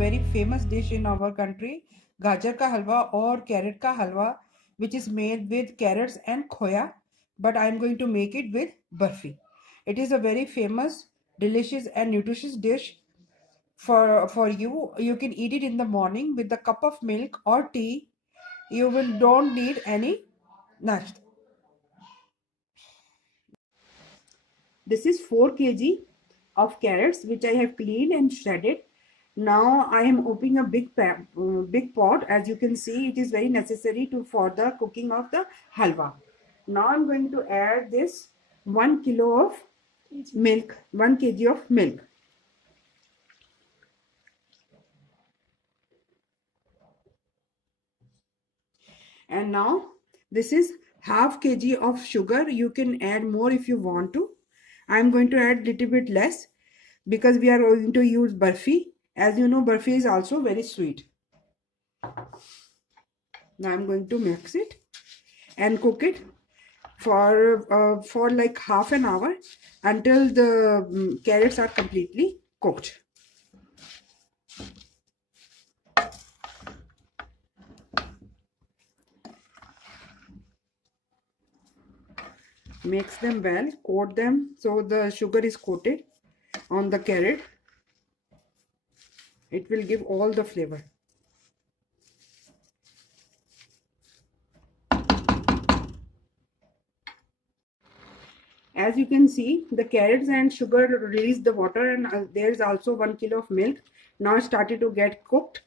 very famous dish in our country, gajar ka halwa or carrot ka halwa, which is made with carrots and khoya, but I am going to make it with barfi. It is a very famous, delicious and nutritious dish for you. You can eat it in the morning with a cup of milk or tea. You will don't need any nashta. This is 4 kg of carrots which I have cleaned and shredded. Now I am opening a big pot. As you can see, it is very necessary to for the cooking of the halwa. Now I'm going to add this 1 kilo of milk, 1 kg of milk. And now this is half kg of sugar. You can add more if you want to. I'm going to add little bit less because we are going to use barfi. As you know, barfi is also very sweet. Now I'm going to mix it and cook it for like half an hour until the carrots are completely cooked. Mix them well, coat them so the sugar is coated on the carrot. It will give all the flavor. As you can see, the carrots and sugar release the water, and there is also 1 kilo of milk. Now it started to get cooked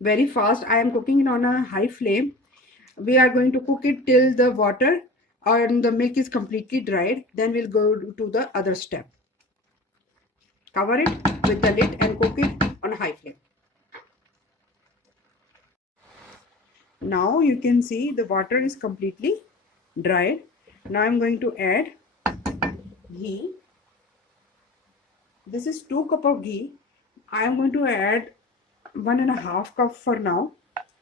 very fast. I am cooking it on a high flame. We are going to cook it till the water and the milk is completely dried. Then we'll go to the other step. Cover it with the lid and cook it on a high flame. Now you can see the water is completely dried. Now I'm going to add ghee. This is 2 cup of ghee. I am going to add 1.5 cup for now.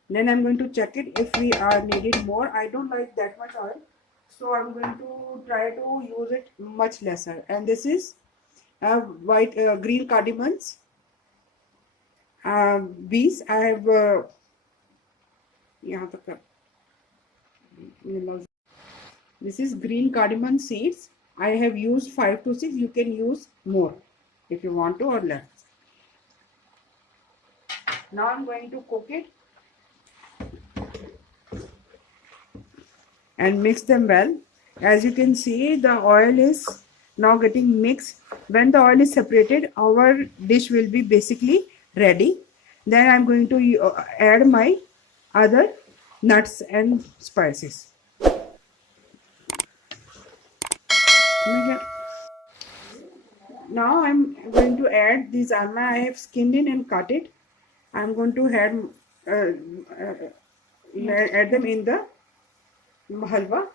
Then I'm going to check it if we are needed more. I don't like that much oil, so I'm going to try to use it much lesser. And this is green cardamoms, bees. I have this is green cardamom seeds. I have used 5 to 6. You can use more if you want to or less. Now I'm going to cook it and mix them well. As you can see, the oil is now getting mixed. When the oil is separated, our dish will be basically ready. Then I'm going to add my other nuts and spices. Now I'm going to add these almond. I have skinned it and cut it. I'm going to add them in the halwa.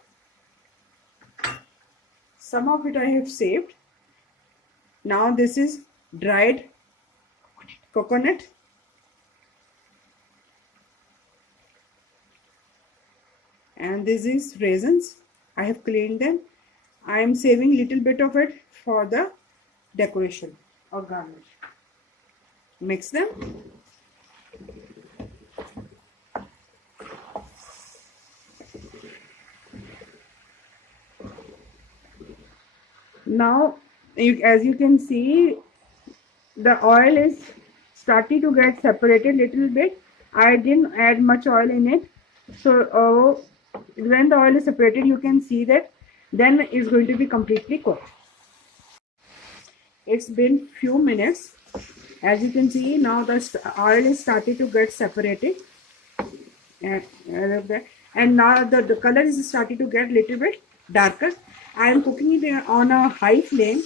Some of it I have saved. Now this is dried coconut. And this is raisins. I have cleaned them. I am saving little bit of it for the decoration or garnish. Mix them. Now, as you can see, the oil is starting to get separated little bit. I didn't add much oil in it. So when the oil is separated, you can see that then it's going to be completely cooked. It's been few minutes. As you can see, now the oil is starting to get separated. And now the color is starting to get little bit darker. I am cooking it on a high flame.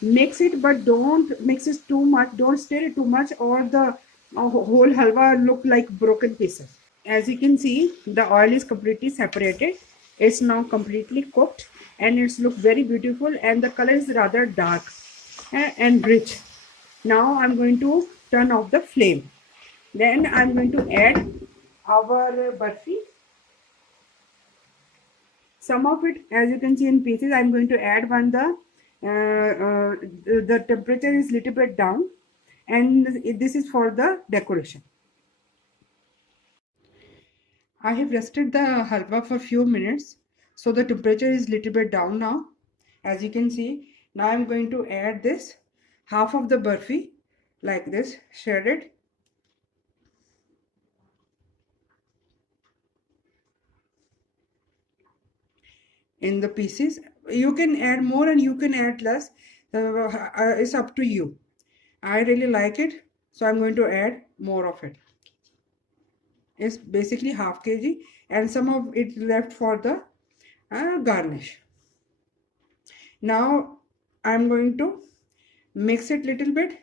Mix it, but don't mix it too much. Don't stir it too much, or the whole halwa look like broken pieces. As you can see, the oil is completely separated. It's now completely cooked, and it's look very beautiful, and the color is rather dark and rich. Now I'm going to turn off the flame. Then I'm going to add our barfi. Some of it, as you can see in pieces, I'm going to add when the temperature is little bit down. and this is for the decoration. I have rested the halwa for few minutes, so the temperature is little bit down now. As you can see, now I'm going to add this half of the burfi like this, shredded. In the pieces, you can add more and you can add less. It's up to you. I really like it, so I'm going to add more of it. It's basically half kg, and some of it left for the garnish. Now I'm going to mix it little bit,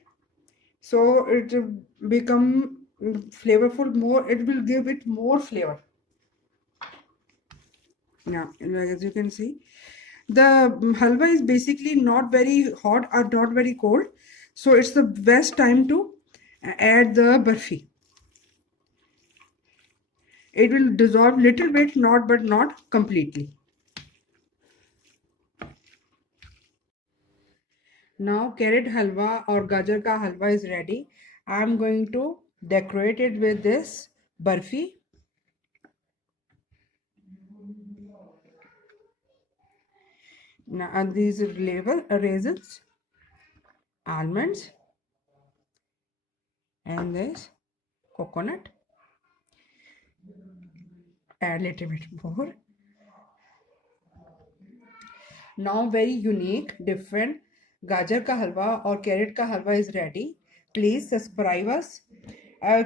so it will become flavorful more. It will give it more flavor. Now, as you can see, the halwa is basically not very hot or not very cold, so it's the best time to add the barfi. It will dissolve little bit, not but not completely. Now carrot halwa or gajar ka halwa is ready. I'm going to decorate it with this barfi. Now, and these label raisins, almonds, and this coconut. Add a little bit more. Now very unique, different gajar ka halwa or carrot ka halwa is ready. Please subscribe us.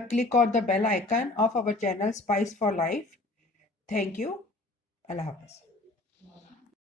Click on the bell icon of our channel Spice for Life. Thank you. Allah Hafiz.